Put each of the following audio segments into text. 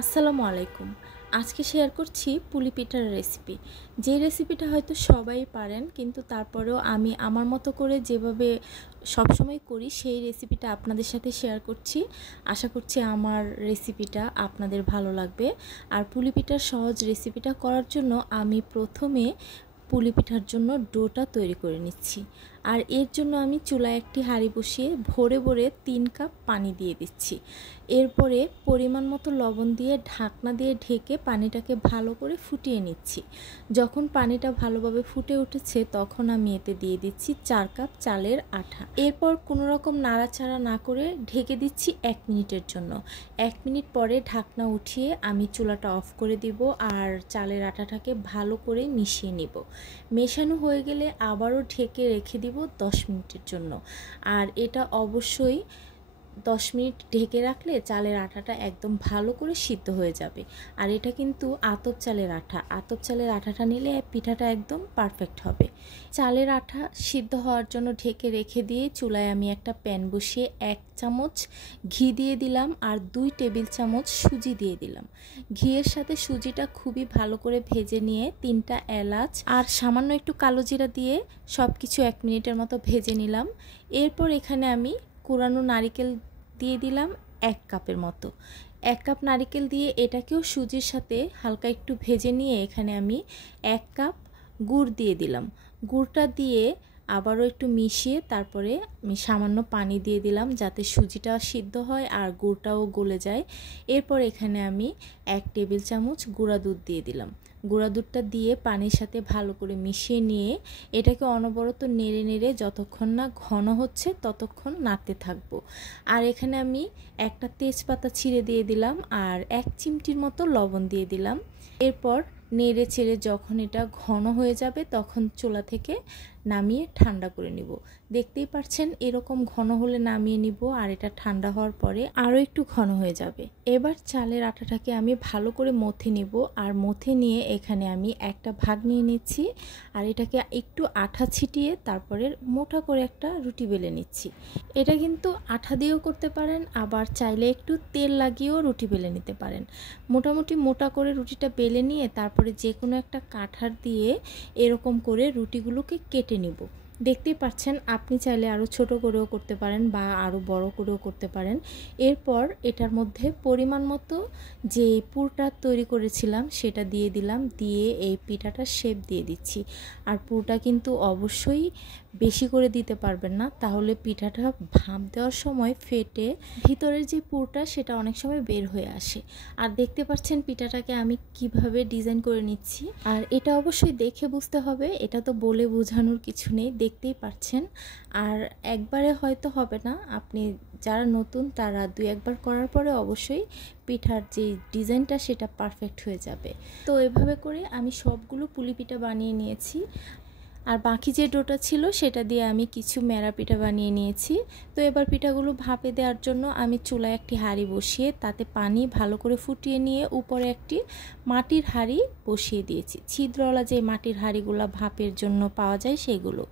আসসালামু আলাইকুম। আজকে শেয়ার করছি পুলি পিঠার রেসিপি। যে রেসিপিটা হয়তো সবাই পারেন, কিন্তু তারপরেও আমি আমার মতো করে যেভাবে সবসময় করি সেই রেসিপিটা আপনাদের সাথে শেয়ার করছি। আশা করছি আমার রেসিপিটা আপনাদের ভালো লাগবে। আর পুলি পিঠার সহজ রেসিপিটা করার জন্য আমি প্রথমে পুলি পিঠার জন্য ডোটা তৈরি করে নিচ্ছি। আর এর জন্য আমি চুলায় একটি হাঁড়ি বসিয়ে ভরে ভরে 3 কাপ পানি দিয়ে দিচ্ছি। এরপরে পরিমাণ মতো লবণ দিয়ে ঢাকনা দিয়ে ঢেকে পানিটাকে ভালো করে ফুটিয়ে নিচ্ছি। যখন পানিটা ভালোভাবে ফুটে উঠেছে তখন আমি এতে দিয়ে দিচ্ছি 4 কাপ চালের আটা। এরপর কোনো রকম নাড়াচাড়া না করে ঢেকে দিচ্ছি 1 মিনিটের জন্য। 1 মিনিট পরে ঢাকনা উঠিয়ে আমি চুলাটা অফ করে দিব আর চালের আটাটাকে ভালো করে মিশিয়ে নিব। মেশানো হয়ে গেলে আবারও ঢেকে রেখে দিব 10 মিনিটের জন্য। আর এটা অবশ্যই 10 মিনিট ঢেকে রাখলে চালের আটাটা একদম ভালো করে সিদ্ধ হয়ে যাবে। আর এটা কিন্তু আতপ চালের আটা, আতপ চালের আটাটা নিলে পিঠাটা একদম পারফেক্ট হবে। চালের আটা সিদ্ধ হওয়ার জন্য ঢেকে রেখে দিয়ে চুলায় আমি একটা প্যান বসিয়ে 1 চামচ ঘি দিয়ে দিলাম আর 2 টেবিল চামচ সুজি দিয়ে দিলাম। ঘিয়ের সাথে সুজিটা খুবই ভালো করে ভেজে নিয়ে 3টা এলাচ আর সামান্য একটু কালো জিরা দিয়ে সব কিছু 1 মিনিটের মতো ভেজে নিলাম। এরপর এখানে আমি কোরানো নারিকেল দিয়ে দিলাম 1 কাপের মতো। 1 কাপ নারিকেল দিয়ে এটাকেও সুজির সাথে হালকা একটু ভেজে নিয়ে এখানে আমি 1 কাপ গুড় দিয়ে দিলাম। গুড়টা দিয়ে আবারও একটু মিশিয়ে তারপরে আমি সামান্য পানি দিয়ে দিলাম যাতে সুজিটা সিদ্ধ হয় আর গুড়টাও গলে যায়। এরপর এখানে আমি 1 টেবিল চামচ গুঁড়া দুধ দিয়ে দিলাম। গুঁড়া দুধটা দিয়ে পানির সাথে ভালো করে মিশিয়ে নিয়ে এটাকে অনবরত নেড়ে নেড়ে যতক্ষণ না ঘন হচ্ছে ততক্ষণ নাড়তে থাকবো। আর এখানে আমি একটা তেজপাতা ছিঁড়ে দিয়ে দিলাম আর 1 চিমটির মতো লবণ দিয়ে দিলাম। এরপর নেড়ে চেড়ে যখন এটা ঘন হয়ে যাবে তখন চুলা থেকে নামিয়ে ঠান্ডা করে নিব। দেখতেই পাচ্ছেন এরকম ঘন হলে নামিয়ে নিব আর এটা ঠান্ডা হওয়ার পরে আরও একটু ঘন হয়ে যাবে। এবার চালের আটাটাকে আমি ভালো করে মথে নিব আর মথে নিয়ে এখানে আমি একটা ভাগ নিয়ে নিচ্ছি আর এটাকে একটু আঠা ছিটিয়ে তারপরে মোটা করে একটা রুটি বেলে নিচ্ছি। এটা কিন্তু আঠা দিয়েও করতে পারেন, আবার চাইলে একটু তেল লাগিয়েও রুটি বেলে নিতে পারেন। মোটামুটি মোটা করে রুটিটা বেলে নিয়ে তারপরে যে কোনো একটা কাঠার দিয়ে এরকম করে রুটিগুলোকে কেটে নিব। দেখতেই পাচ্ছেন আপনি চাইলে আরও ছোট করেও করতে পারেন বা আরও বড় করেও করতে পারেন। এরপর এটার মধ্যে পরিমাণ মতো যে পুরটা তৈরি করেছিলাম সেটা দিয়ে দিলাম, দিয়ে এই পিঠাটা শেপ দিয়ে দিচ্ছি। আর পুরটা কিন্তু অবশ্যই বেশি করে দিতে পারবেন না, তাহলে পিঠাটা ভাপ দেওয়ার সময় ফেটে ভিতরের যে পুরটা সেটা অনেক সময় বের হয়ে আসে। আর দেখতে পাচ্ছেন পিঠাটাকে আমি কিভাবে ডিজাইন করে নিচ্ছি। আর এটা অবশ্যই দেখে বুঝতে হবে, এটা তো বলে বোঝানোর কিছু নেই, দেখতেই পাচ্ছেন। আর একবারে হয়তো হবে না, আপনি যারা নতুন তারা 2 একবার করার পরে অবশ্যই পিঠার যে ডিজাইনটা সেটা পারফেক্ট হয়ে যাবে। তো এভাবে করে আমি সবগুলো পুলি পিঠা বানিয়ে নিয়েছি। আর বাকি যে ডোটা ছিল সেটা দিয়ে আমি কিছু মেরা পিঠা বানিয়ে নিয়েছি। তো এবার পিঠাগুলো ভাপে দেওয়ার জন্য আমি চুলায় একটি হাঁড়ি বসিয়ে তাতে পানি ভালো করে ফুটিয়ে নিয়ে উপরে একটি মাটির হাঁড়ি বসিয়ে দিয়েছি, ছিদ্রওয়ালা যে মাটির হাঁড়িগুলো ভাপের জন্য পাওয়া যায় সেগুলো।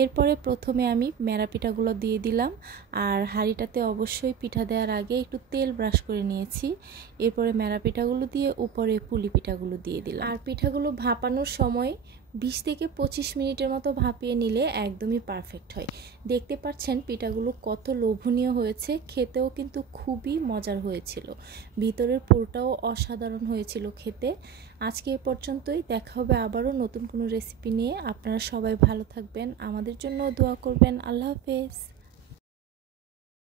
এরপরে প্রথমে আমি মেরা পিঠাগুলো দিয়ে দিলাম আর হাঁড়িটাতে অবশ্যই পিঠা দেওয়ার আগে একটু তেল ব্রাশ করে নিয়েছি। এরপরে মেরা পিঠাগুলো দিয়ে উপরে পুলি পিঠাগুলো দিয়ে দিলাম। আর পিঠাগুলো ভাপানোর সময় 20 থেকে 25 মিনিটের মতো ভাপিয়ে নিলে একদমই পারফেক্ট হয়। দেখতে পাচ্ছেন পিঠাগুলো কত লোভনীয় হয়েছে, খেতেও কিন্তু খুবই মজার হয়েছিল। ভিতরের পুরটাও অসাধারণ হয়েছিল খেতে। আজকে এ পর্যন্তই, দেখা হবে আবারও নতুন কোনো রেসিপি নিয়ে। আপনারা সবাই ভালো থাকবেন, আমাদের জন্য দোয়া করবেন। আল্লাহ হাফেজ।